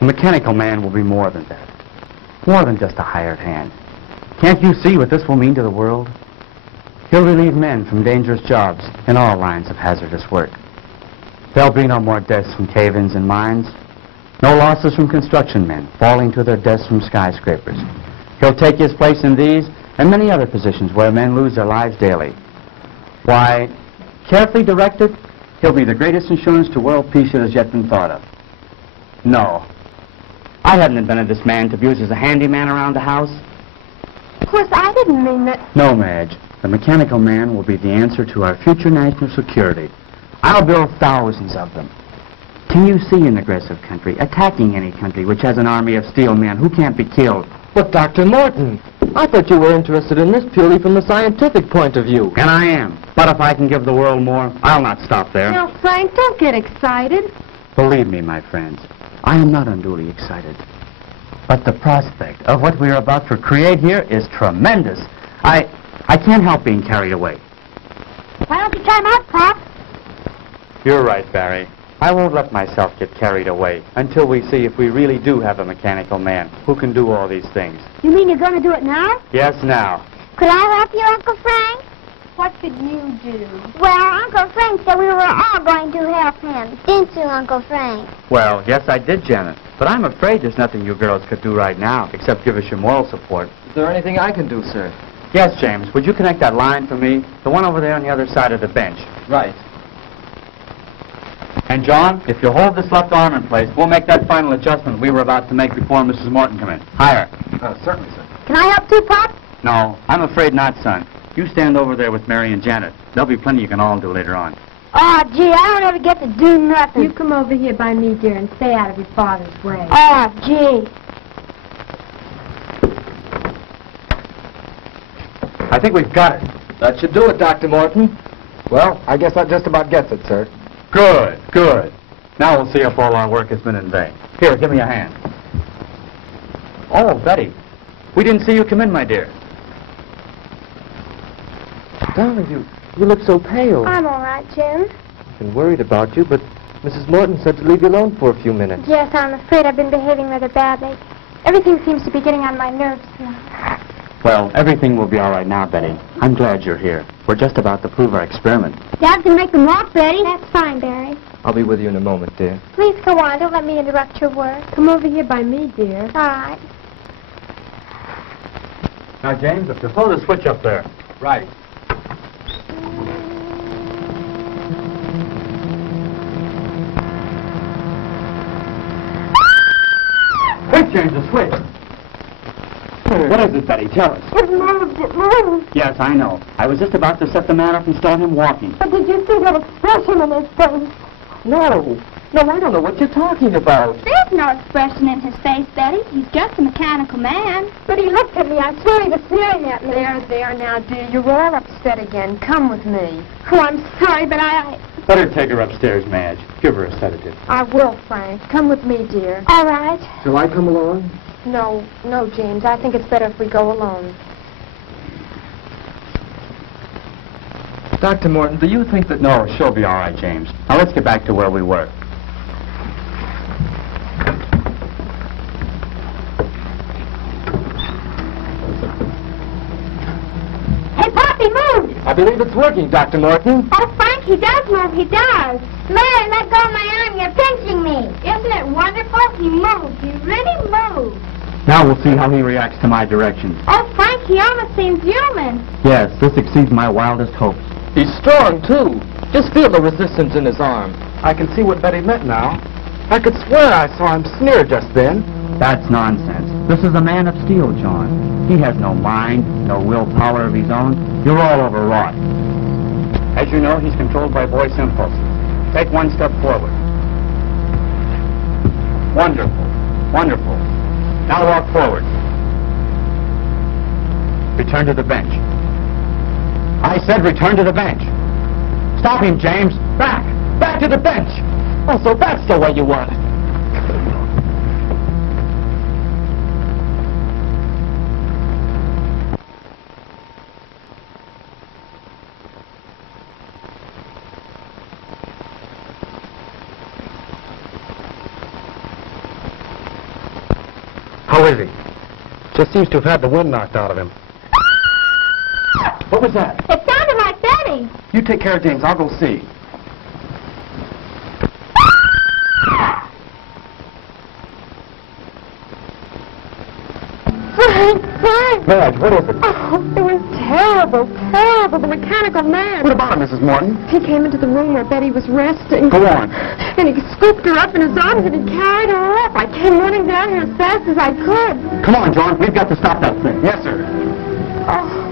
A mechanical man will be more than that. More than just a hired hand. Can't you see what this will mean to the world? He'll relieve men from dangerous jobs in all lines of hazardous work. There'll be no more deaths from cave-ins and mines. No losses from construction men falling to their deaths from skyscrapers. He'll take his place in these and many other positions where men lose their lives daily. Why, carefully directed, he'll be the greatest insurance to world peace that has yet been thought of. No. I haven't invented this man to be used as a handyman around the house. Of course, I didn't mean that. No, Madge. The mechanical man will be the answer to our future national security. I'll build thousands of them. Can you see an aggressive country attacking any country which has an army of steel men who can't be killed? But, Dr. Morton, I thought you were interested in this purely from the scientific point of view. And I am. But if I can give the world more, I'll not stop there. Now, Frank, don't get excited. Believe me, my friends, I am not unduly excited. But the prospect of what we are about to create here is tremendous. I can't help being carried away. Why don't you try 'em out, Pop? You're right, Barry. I won't let myself get carried away until we see if we really do have a mechanical man who can do all these things. You mean you're going to do it now? Yes, now. Could I help you, Uncle Frank? What could you do? Well, Uncle Frank said we were all going to help him. Didn't you, Uncle Frank? Well, yes, I did, Janet. But I'm afraid there's nothing you girls could do right now except give us your moral support. Is there anything I can do, sir? Yes, James. Would you connect that line for me? The one over there on the other side of the bench. Right. And, John, if you hold this left arm in place, we'll make that final adjustment we were about to make before Mrs. Morton come in. Higher. Certainly, sir. Can I help too, Pop? No, I'm afraid not, son. You stand over there with Mary and Janet. There'll be plenty you can all do later on. Oh, gee, I don't ever get to do nothing. You come over here by me, dear, and stay out of your father's way. Oh, gee. I think we've got it. That should do it, Dr. Morton. Well, I guess that just about gets it, sir. Good, good. Now we'll see if all our work has been in vain. Here, give me a hand. Oh, Betty, we didn't see you come in, my dear. Darling, you look so pale. I'm all right, Jim. I've been worried about you, but Mrs. Morton said to leave you alone for a few minutes. Yes, I'm afraid I've been behaving rather badly. Everything seems to be getting on my nerves now. Well, everything will be all right now, Betty. I'm glad you're here. We're just about to prove our experiment. Dad can make them walk, Betty. That's fine, Barry. I'll be with you in a moment, dear. Please go on. Don't let me interrupt your work. Come over here by me, dear. All right. Now, James, if you throw the switch up there. Right. Quick, James, the switch. What is it, Betty? Tell us. It moved. It moved. Yes, I know. I was just about to set the man up and start him walking. But did you see that expression in his face? No. No, I don't know what you're talking about. There's no expression in his face, Betty. He's just a mechanical man. But he looked at me. I swear he was staring at me. There now, dear. You're all upset again. Come with me. Oh, I'm sorry, but I... Better take her upstairs, Madge. Give her a sedative. I will, Frank. Come with me, dear. All right. Shall I come along? No, James. I think it's better if we go alone. Dr. Morton, do you think that... No, she'll be all right, James. Now, let's get back to where we were. Hey, Pop, he moved. I believe it's working, Dr. Morton. Oh, Frank, he does move. He does. Mary, let go of my arm. You're pinching me. Isn't it wonderful? He moved. He really moved. Now we'll see how he reacts to my directions. Oh, Frank, he almost seems human. Yes, this exceeds my wildest hopes. He's strong, too. Just feel the resistance in his arm. I can see what Betty meant now. I could swear I saw him sneer just then. That's nonsense. This is a man of steel, John. He has no mind, no willpower of his own. You're all overwrought. As you know, he's controlled by voice impulse. Take one step forward. Wonderful. Wonderful. Now walk forward. Return to the bench. I said return to the bench. Stop him, James. Back. Back to the bench. Oh, so that's the way you want it. How is he? Just seems to have had the wind knocked out of him. What was that? It sounded like Betty. You take care of James. I'll go see. Frank! Madge, what is it? Oh, it was terrible, terrible. The mechanical man. What about him, Mrs. Morton? He came into the room where Betty was resting. Go on. And he scooped her up in his arms and he carried her off. I came running down here as fast as I could. Come on, John. We've got to stop that thing. Yes, sir. Oh.